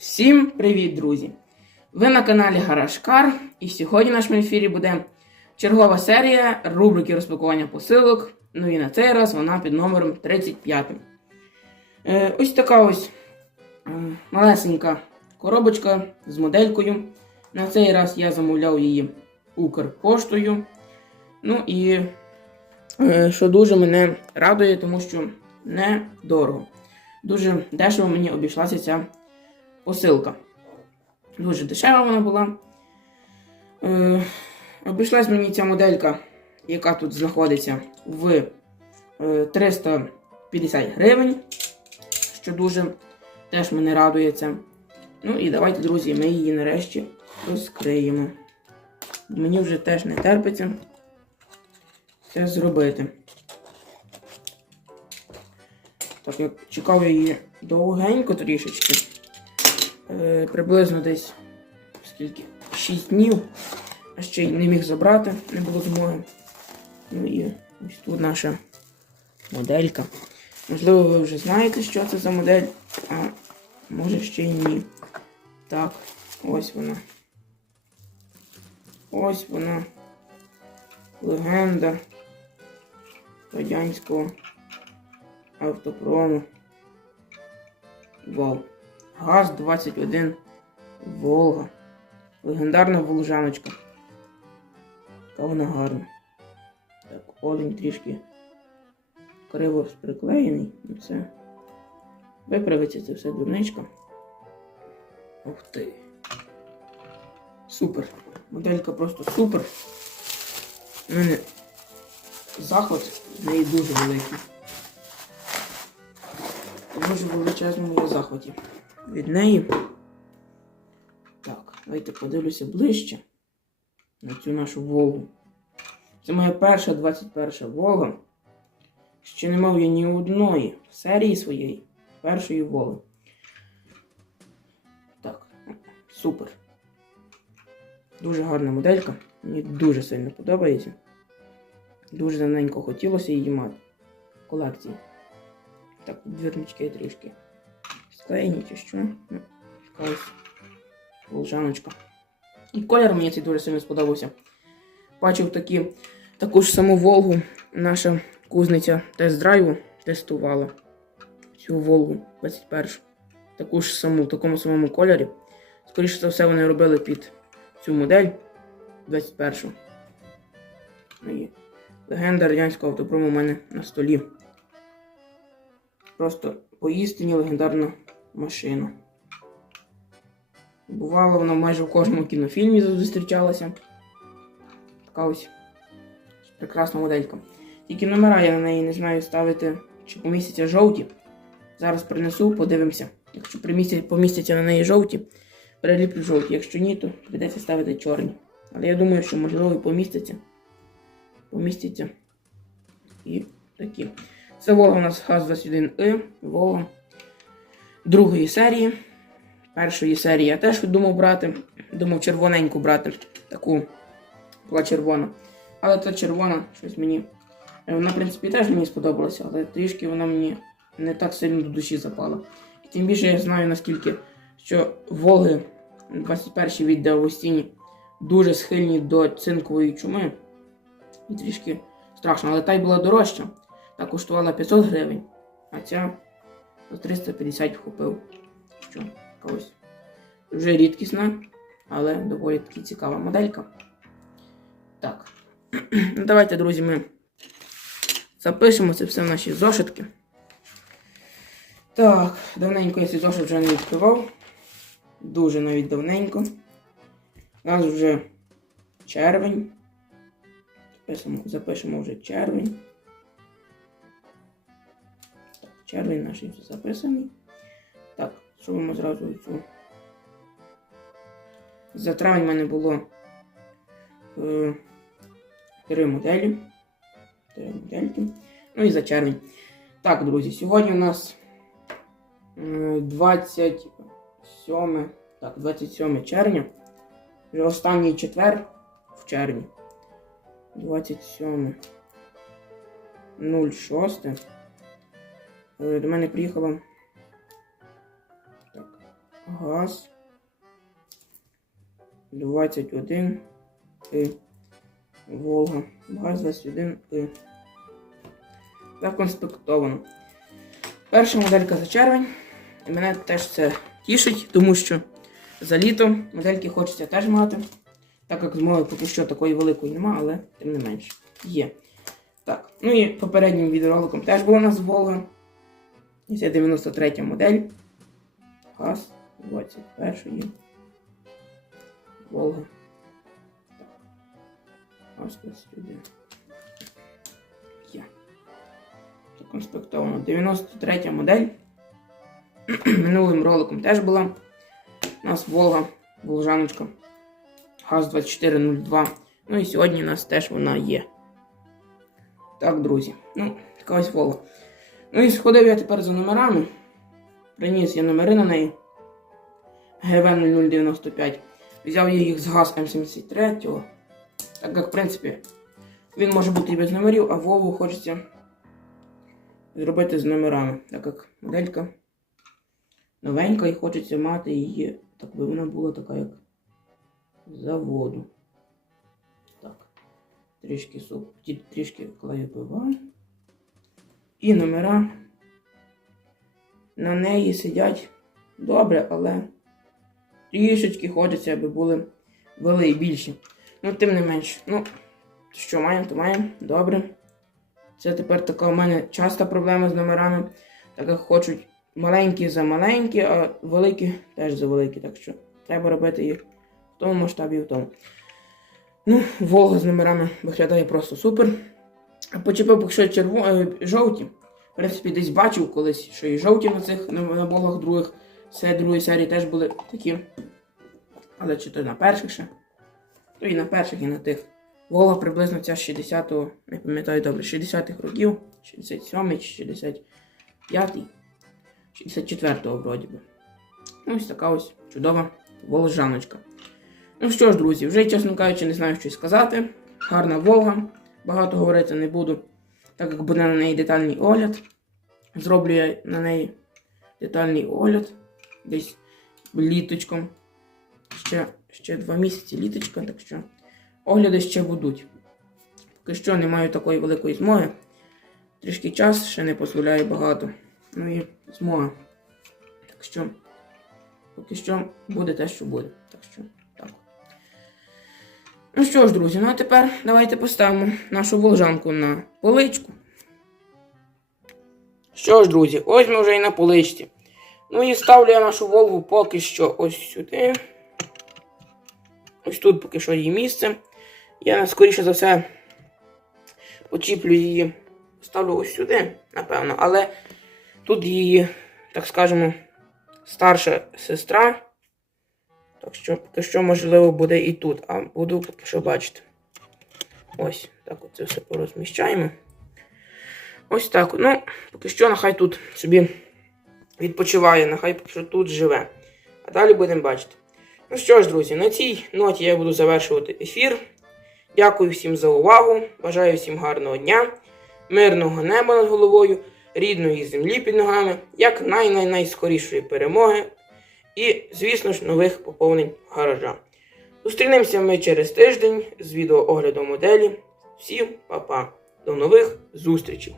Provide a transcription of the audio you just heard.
Всім привіт, друзі! Ви на каналі Гаражкар, і сьогодні в нашому ефірі буде чергова серія рубрики розпакування посилок. Ну і на цей раз вона під номером 35. Е, ось така ось е, малесенька коробочка з моделькою. На цей раз я замовляв її Укрпоштою. Ну і е, що дуже мене радує, тому що недорого. Дуже дешево мені обійшлася ця посилка. Дуже дешева вона була. Е, обійшлась мені ця моделька, яка тут знаходиться, в е, 350 гривень, що дуже теж мене радує це. Ну і давайте, друзі, ми її нарешті розкриємо. Мені вже теж не терпиться це зробити. Так, я чекав її довгенько трішечки. Е, приблизно десь скільки? 6 днів. А ще й не міг забрати, не було змоги. Ну і ось тут наша моделька. Можливо, ви вже знаєте, що це за модель, а може ще й ні. Так, ось вона. Ось вона. Легенда радянського автопрому. Вау. ГАЗ-21 Волга. Легендарна волжаночка. Яка вона гарна. Так, олень трішки криво приклеєний. Це. Виправиться це все дурничка. Ух ти. Супер. Моделька просто супер. У мене захват з неї дуже великий. Дуже величезному я захваті від неї. Так, давайте подивлюся ближче на цю нашу Волгу. Це моя перша 21 Волга. Ще не мав я ні одної серії своєї першої Волги. Так, супер. Дуже гарна моделька. Мені дуже сильно подобається. Дуже давненько хотілося її мати в колекції. Так, двірнички трішки склеєні що. Ну, якась волжаночка. І колір мені цей дуже сильно сподобався. Бачив такі, таку ж саму Волгу наша кузниця тест-драйву тестувала. Цю Волгу 21. Таку ж саму, в такому самому кольорі. Скоріше за все, вони робили під цю модель 21. Ну і Легенда радянського автопрому у мене на столі. Просто поістині легендарна машина. Бувало, вона майже в кожному кінофільмі зустрічалася. Така ось прекрасна моделька. Тільки номера я на неї не знаю ставити, чи помістяться жовті. Зараз принесу, подивимося. Якщо помістяться на неї жовті, переліплю жовті. Якщо ні, то прийдеться ставити чорні. Але я думаю, що можливо і помістяться. Помістяться. І такі. Це Волга у нас ХАЗ-21И, Волга другої серії. Першої серії я теж думав брати. Думав червоненьку брати. Таку була червона. Але та червона щось мені. е, Вона, в принципі, теж мені сподобалася, але трішки вона мені не так сильно до душі запала. І тим більше я знаю наскільки, що Волги 21 від Деогостіні дуже схильні до цинкової чуми. І трішки страшно, але та й була дорожча. Та коштувала 500 гривень, а ця за 350 вхопив. Що, ось вже рідкісна, але доволі таки цікава моделька. Так. Ну, Давайте, друзі, ми запишемо це все в наші зошитки. Так, давненько я цей зошит вже не відкривав. Дуже навіть давненько. У нас вже червень. Запишемо, запишемо вже червень. Червень наш вже записаний. Так, зробимо зразу цю. За травень в мене було е, три моделі. Три модельки. Ну і за червень. Так, друзі, сьогодні у нас е, 27, так, 27 червня. Вже останній четвер в червні. 27. 06. Е, До мене приїхала так, ГАЗ 21 І. Волга. ГАЗ 21 І. Законспектовано. Перша моделька за червень. І мене теж це тішить, тому що за літо модельки хочеться теж мати. Так як змови поки що такої великої нема, але тим не менше. Є. Так. Ну і попереднім відеороликом теж була у нас Волга. І це 93 модель. ГАЗ 21 Волга. 21. Є. Законспектовано. 93 модель. Минулим роликом теж була. У нас Волга, Волжаночка. ГАЗ 2402. Ну і сьогодні у нас теж вона є. Так, друзі. Ну, така ось Волга. Ну і сходив я тепер за номерами. Приніс я номери на неї. ГВ0095. Взяв я їх з ГАЗ М73. Так як, в принципі, він може бути і без номерів, а Волгу хочеться зробити з номерами. Так як моделька новенька і хочеться мати її, так би вона була така, як заводу. Так. Трішки суп, трішки клею пива. І номера на неї сидять добре, але трішечки хочеться, аби були вели і більші. Ну, тим не менш. Ну, що маємо, то маємо. Добре. Це тепер така у мене часта проблема з номерами, так як хочуть маленькі за маленькі, а великі теж за великі. Так що треба робити їх в тому масштабі і в тому. Ну, Волга з номерами виглядає просто супер. Почепив поки що черво... е, жовті. В принципі, десь бачив колись, що і жовті на цих на, на других. Це другої серії теж були такі. Але чи то на перших ще. То і на перших, і на тих. Волга приблизно ця з 60-го, не пам'ятаю добре, 60-х років, 67-й чи 65-й, 64-го вроді би. Ну, Ось така ось чудова волжаночка. Ну що ж, друзі, вже, чесно кажучи, не знаю, що сказати. Гарна Волга. Багато говорити не буду, так як буде на неї детальний огляд. Зроблю я на неї детальний огляд. Десь літочком. Ще, ще два місяці літочка, так що огляди ще будуть. Поки що не маю такої великої змоги. Трішки час ще не дозволяє багато. Ну і змога. Так що, поки що буде те, що буде. Так що. Ну що ж, друзі, ну а тепер давайте поставимо нашу волжанку на поличку. Що ж, друзі, ось ми вже і на поличці. Ну і ставлю я нашу Волгу поки що ось сюди. Ось тут поки що її місце. Я скоріше за все почіплю її, ставлю ось сюди, напевно, але тут її, так скажемо, старша сестра. Так що поки що, можливо, буде і тут, а буду поки що бачити. Ось, так оце все порозміщаємо. Ось так. Ну, поки що, нехай тут собі відпочиває, нехай поки що тут живе. А далі будемо бачити. Ну що ж, друзі, на цій ноті я буду завершувати ефір. Дякую всім за увагу. Бажаю всім гарного дня, мирного неба над головою, рідної землі під ногами, як най-най-найскорішої перемоги і, звісно ж, нових поповнень гаража. Зустрінемося ми через тиждень з відеооглядом моделі. Всім па-па. До нових зустрічей!